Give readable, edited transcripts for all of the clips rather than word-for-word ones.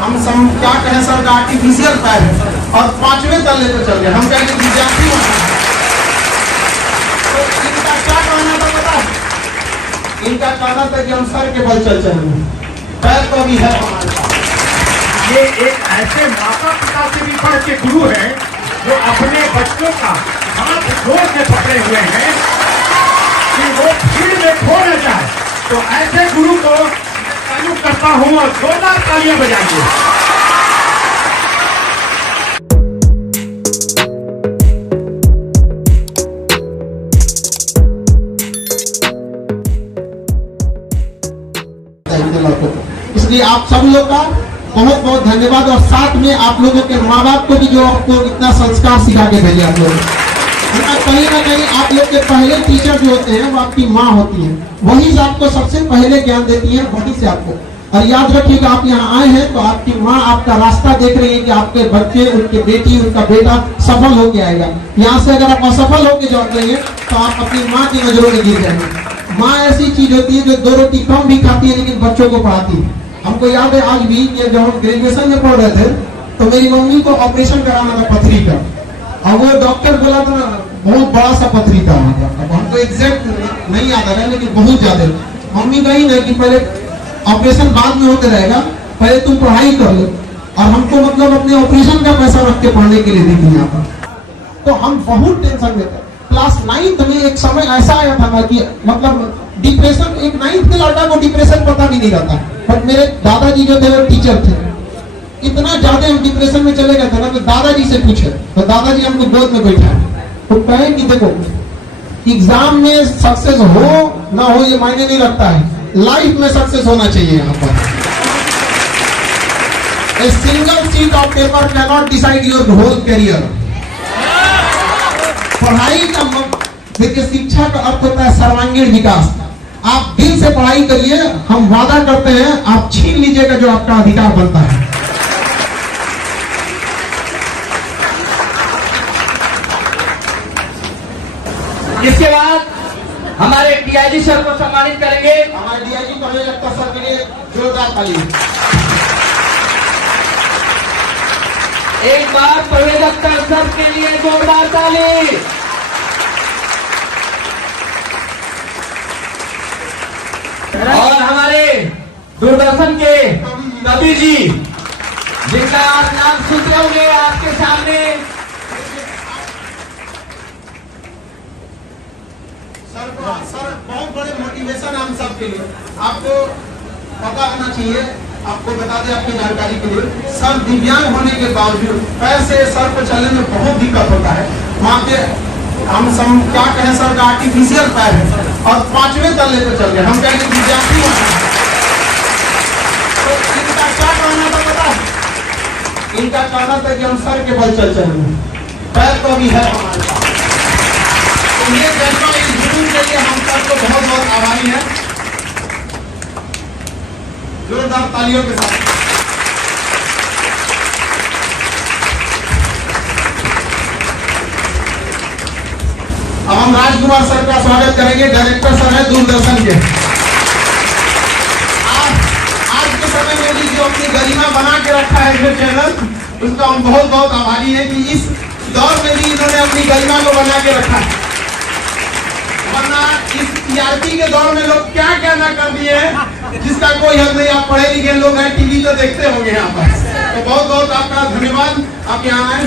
हम क्या कहें सर का आर्टिफिशियल पैर है और 5वें तल्ले पे चल गए। हम कहेंगे विद्यार्थी तो इनका क्या कहना था पता है? इनका कहना था कि हम सर के बल चल चलेंगे, पैर तो अभी है हमारे पास। ये एक ऐसे माता पिता से भी बढ़ के गुरु है जो अपने बच्चों का हाथ जोड़ के पकड़े हुए हैं कि वो भीड़ में खो न जाए। तो ऐसे गुरु को तारीफ करता हूँ और जोरदार तालियां बजाइए। इसलिए आप सब लोग का बहुत बहुत धन्यवाद और साथ में आप लोगों के माँ बाप को भी जो आपको इतना संस्कार सिखा के भेजे आप लोग। कहीं ना कहीं आप लोग के पहले टीचर जो होते हैं वो आपकी माँ होती है, वही से आपको सबसे पहले ज्ञान देती है, वही से आपको। और याद रखिएगा आप यहाँ आए हैं तो आपकी माँ आपका रास्ता देख रही है कि आपके बच्चे, उनके बेटी, उनका बेटा सफल होके आएगा। यहाँ से अगर आप असफल होके जाएंगे तो आप अपनी माँ की नजरों में गिर जाएंगे। माँ ऐसी चीज होती है जो 2 रोटी कम भी खाती है लेकिन बच्चों को पढ़ाती है। हमको याद है आज भी कि जब हम ग्रेजुएशन में पढ़ रहे थे तो मेरी मम्मी को ऑपरेशन कराना था पथरी का, और वो डॉक्टर बोला था बहुत बड़ा सा पथरी था। मतलब हमको एग्जैक्ट नहीं याद आ रहा है लेकिन बहुत ज्यादा। मम्मी कही ना कि पहले ऑपरेशन बाद में होते रहेगा, पहले तुम पढ़ाई कर लो। और हमको मतलब अपने ऑपरेशन का पैसा रख के पढ़ने के लिए दी थी यहाँ पर। तो हम बहुत टेंशन में थे। क्लास 9th में एक समय ऐसा आया था ना कि मतलब डिप्रेशन, एक 9th के लड़का को डिप्रेशन पता भी नहीं रहता। बट मेरे दादाजी जो थे वो टीचर थे, इतना ज्यादा हम डिप्रेशन में चले गए थे ना तो दादाजी से पूछे तो दादाजी हमको गोद में बैठा तो कहे कि देखो एग्जाम में सक्सेस हो ना हो ये मायने नहीं रखता है, लाइफ में सक्सेस होना चाहिए। यहाँ पर a single sheet of paper can not decide your whole career. पढ़ाई का देखिए शिक्षा का अर्थ होता है सर्वांगीण विकास। आप दिल से पढ़ाई करिए, हम वादा करते हैं आप छीन लीजिएगा जो आपका अधिकार बनता है। इसके बाद हमारे डीआईजी सर को सम्मानित करेंगे। हमारे डीआईजी कॉलेज अख्तर सर के लिए जोरदार ताली। एक बार परवेज अख्तर सर के लिए जोरदार ताली। और हमारे दूरदर्शन के कवि जी जिनका आप नाम सुनते होंगे आपके सामने, सर बहुत बड़े मोटिवेशन हम सब के लिए। आपको पता होना चाहिए, आपको बता दें आपकी जानकारी के लिए, सर दिव्यांग होने के बावजूद पैर से सर पर चलने में बहुत दिक्कत होता है। वहाँ पे हम क्या कहें सर का आर्टिफिशियल पैर है और 5वें तल्ले पे चल गए। हम कहेंगे विद्यार्थी तो इनका क्या कहना था पता है? इनका कहना था कि हम सर के बल चल चलेंगे, पैर तो अभी है हमारे पास। तो ये जज्बा इस जुनून के लिए हम सबको बहुत बहुत आभारी हैं। जोरदार तालियों के साथ अब हम राजकुमार सर का स्वागत करेंगे। डायरेक्टर सर है दूरदर्शन के। आज के समय में भी जो अपनी गरिमा बना के रखा है जो चैनल, उसका हम बहुत बहुत आभारी हैं कि इस दौर में भी इन्होंने अपनी गरिमा को बना के रखा है। वरना इस टीआरपी के दौर में लोग क्या कहना कर दिए हैं जिसका कोई हद नहीं। आप पढ़े लिखे लोग हैं, टीवी तो देखते होंगे यहाँ पर। तो बहुत बहुत आपका धन्यवाद, आप यहाँ आए।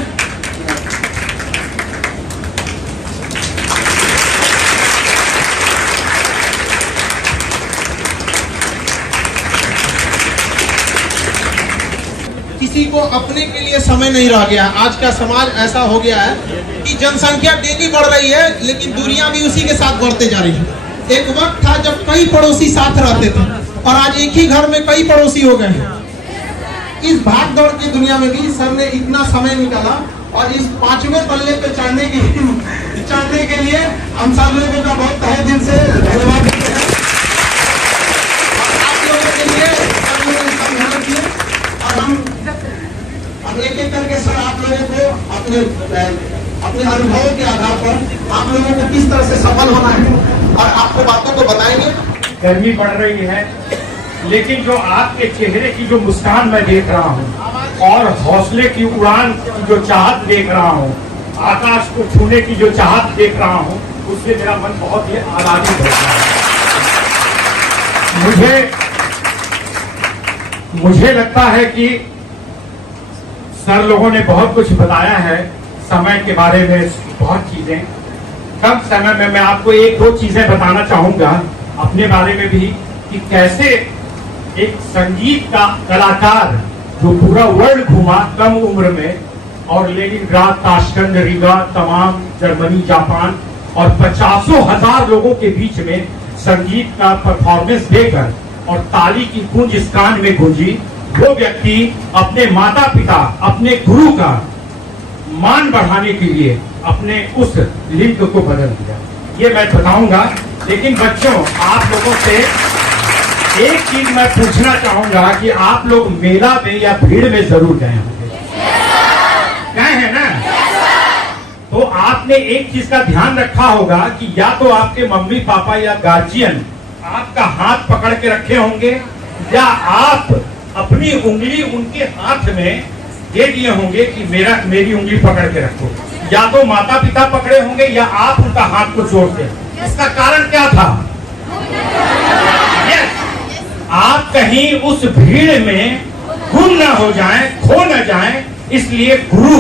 किसी को अपने के लिए समय नहीं रह गया। आज का समाज ऐसा हो गया है कि जनसंख्या डेली बढ़ रही है लेकिन दुनिया भी उसी के साथ बढ़ते जा रही है। एक वक्त था जब कई पड़ोसी साथ रहते थे और आज एक ही घर में कई पड़ोसी हो गए हैं। इस भाग दौड़ की दुनिया में भी सर ने इतना समय निकाला और इस 5वें तल्ले पे चढ़ने के लिए हम सब लोगों का बहुत तहे दिल से धन्यवाद देते हैं। आप लोगों के लिए सब लोगों ने समझाना किए और हम एक एक करके सर आप लोगों को अपने अनुभवों के आधार पर आप लोगों को किस तरह से सफल होना है और आपको बातों को बताएंगे। गर्मी बढ़ रही है, लेकिन जो आपके चेहरे की जो मुस्कान मैं देख रहा हूँ और हौसले की उड़ान की जो चाहत देख रहा हूँ, आकाश को छूने की जो चाहत देख रहा हूँ, उससे मेरा मन बहुत ही आह्लादित होता है। मुझे लगता है कि सर लोगों ने बहुत कुछ बताया है समय के बारे में, बहुत चीजें। कम समय में मैं आपको एक दो चीजें बताना चाहूंगा अपने बारे में भी, कि कैसे एक संगीत का कलाकार जो पूरा वर्ल्ड घूमा कम उम्र में, और लेनिनग्राद, ताशकंद, रीगा, तमाम जर्मनी, जापान और 50,000 लोगों के बीच में संगीत का परफॉर्मेंस देकर और ताली की गूंज इस कान में गूंजी, वो व्यक्ति अपने माता पिता, अपने गुरु का मान बढ़ाने के लिए अपने उस लिंक को बदल दिया। ये मैं बताऊंगा। लेकिन बच्चों, आप लोगों से एक चीज मैं पूछना चाहूंगा कि आप लोग मेला में या भीड़ में जरूर गए होंगे, गए हैं ना? तो आपने एक चीज का ध्यान रखा होगा कि या तो आपके मम्मी पापा या गार्जियन आपका हाथ पकड़ के रखे होंगे, या आप अपनी उंगली उनके हाथ में दे दिए होंगे कि मेरी उंगली पकड़ के रखो। या तो माता पिता पकड़े होंगे या आप उनका हाथ को जोड़ते। इसका कारण क्या था? आप कहीं उस भीड़ में गुम न हो जाएं, खो न जाएं, इसलिए गुरु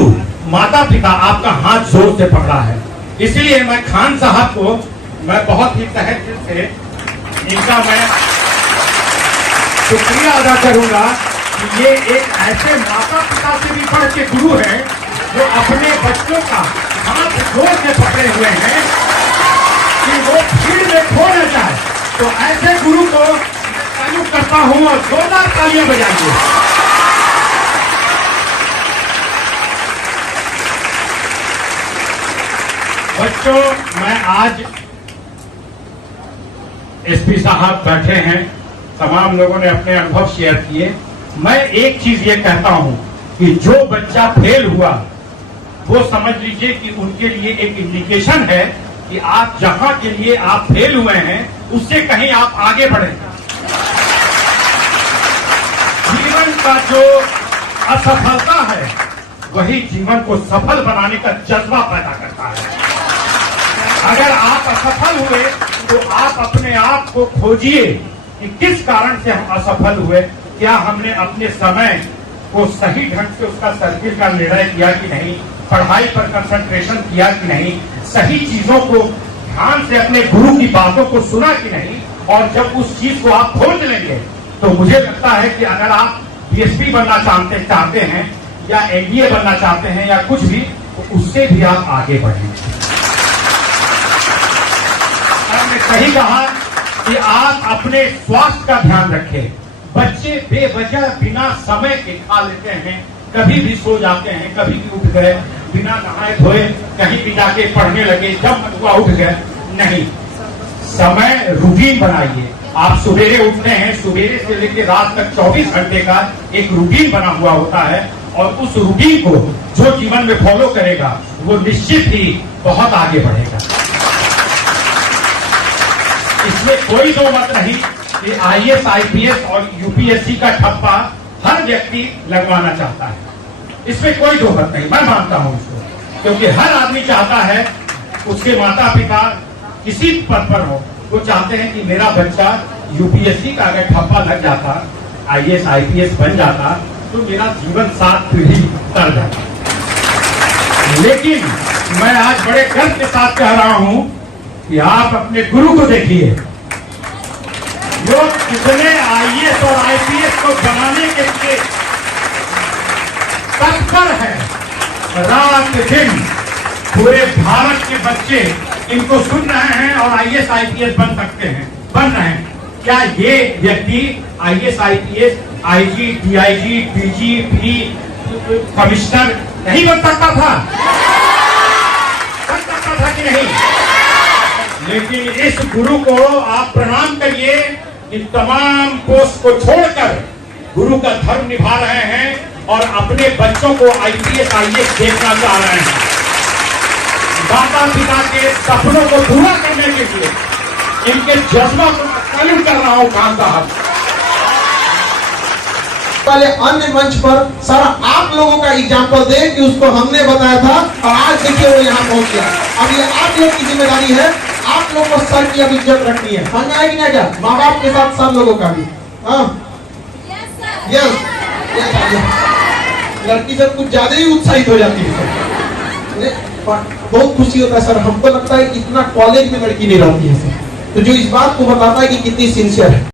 माता पिता आपका हाथ जोर से पकड़ा है। इसलिए मैं खान साहब को मैं बहुत ही तहे दिल से इनका मैं शुक्रिया अदा करूंगा कि ये एक ऐसे माता पिता से भी बढ़ के गुरु हैं जो अपने बच्चों का हाथ जोर से पकड़े हुए हैं कि वो भीड़ में खो न जाए। तो ऐसे गुरु को तारीफ करता हूं और जोरदार तालियां बजाइए। बच्चों, मैं आज एसपी साहब बैठे हैं, तमाम लोगों ने अपने अनुभव शेयर किए। मैं एक चीज ये कहता हूं कि जो बच्चा फेल हुआ वो समझ लीजिए कि उनके लिए एक इंडिकेशन है कि आप जहां के लिए आप फेल हुए हैं उससे कहीं आप आगे बढ़े। जीवन का जो असफलता है वही जीवन को सफल बनाने का जज्बा पैदा करता है। अगर आप असफल हुए तो आप अपने आप को खोजिए कि किस कारण से हम असफल हुए। क्या हमने अपने समय को सही ढंग से उसका सर्किल का निर्णय किया कि नहीं, पढ़ाई पर कंसंट्रेशन किया कि नहीं, सही चीजों को ध्यान से अपने गुरु की बातों को सुना कि नहीं। और जब उस चीज को आप खोज लेंगे तो मुझे लगता है कि अगर आप बीएसपी बनना चाहते हैं या एनडीए बनना चाहते हैं या कुछ भी, तो उससे भी आप आगे बढ़ेंगे। मैंने सही कहा कि आप अपने स्वास्थ्य का ध्यान रखें। बच्चे बेवजह बिना समय के खा लेते हैं, कभी भी सो जाते हैं, कभी भी उठ गए, बिना नहाए धोए कहीं भी जाके पढ़ने लगे, जब मन हुआ उठ गए। नहीं, समय रूटीन बनाइए। आप सवेरे उठते हैं, सवेरे से लेकर रात तक 24 घंटे का एक रूटीन बना हुआ होता है, और उस रूटीन को जो जीवन में फॉलो करेगा वो निश्चित ही बहुत आगे बढ़ेगा। इसमें कोई दो मत नहीं कि आईएएस, आईपीएस और यूपीएससी का ठप्पा हर व्यक्ति लगवाना चाहता है। इसमें कोई दो मत नहीं, मैं मानता हूं इसको, क्योंकि हर आदमी चाहता है उसके माता पिता किसी पद पर हो, वो चाहते हैं कि मेरा बच्चा यूपीएससी का अगर ठप्पा लग जाता, आईएएस, आईपीएस बन जाता, तो मेरा जीवन 7 पीढ़ी तर जाता। लेकिन मैं आज बड़े गर्व के साथ कह रहा हूं कि आप अपने गुरु को देखिए, जो कितने आईएएस और आईपीएस को बनाने के लिए तत्पर है। रात दिन पूरे भारत के बच्चे इनको सुन रहे हैं और आईएएस, आईपीएस बन सकते हैं, बन रहे हैं। क्या ये व्यक्ति IAS, IPS, IG, DIG, DGP, commissioner नहीं बन सकता था? बन सकता था कि नहीं? लेकिन इस गुरु को आप प्रणाम करिए कि तमाम पोस्ट को छोड़कर गुरु का धर्म निभा रहे हैं और अपने बच्चों को आईपीएस, आईएएस देखना चाह रहे हैं। माता पिता के सपनों को पूरा करने के लिए इनके जज्बा को सैल्यूट कर रहा हूं खान साहब। पहले अन्य मंच पर सर आप लोगों का एग्जाम्पल दे कि उसको हमने बताया था और आज देखिए वो यहाँ पहुंच गया। अब ये आप लोग की जिम्मेदारी है, आप लोगों को सर की अब इज्जत रखनी है। समझ आएगी ना क्या? माँ बाप के साथ सब लोगों का भी। हाँ यस, लड़की जब कुछ ज्यादा ही उत्साहित हो जाती है, बहुत खुशी होता है सर। हमको लगता है इतना कॉलेज में लड़की नहीं रहती है सर, तो जो इस बात को बताता है कि कितनी सिंसियर है।